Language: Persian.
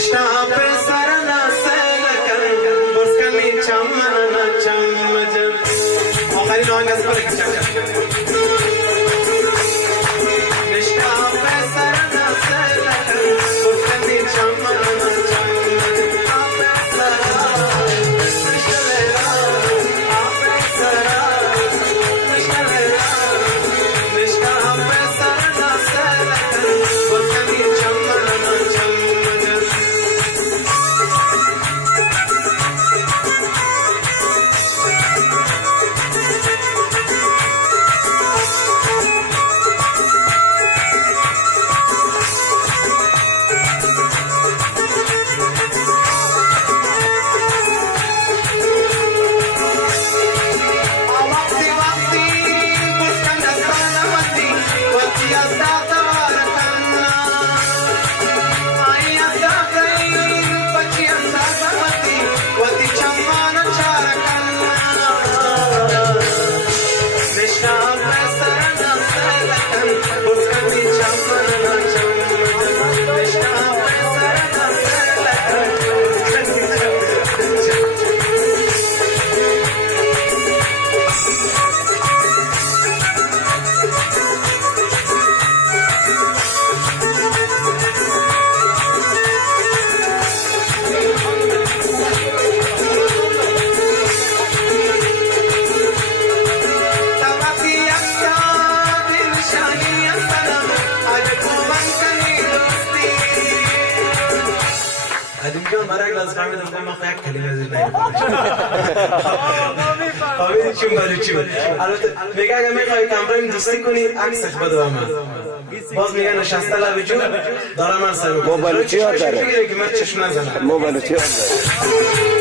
نشنا پسرنا سلکن برسکنی چمنا چمجن آخرین آهنگ از برای کچک نشنا پسرنا سلکن برسکنی چمنا چی بود البته میگه اگر میخوایی کمرای دوستی کنی عکسش بده همه باز میگه نشسته لب جو دارم من سر ما بلوچی ها داره میگه که من چشم نزنم ما بلوچی ها داره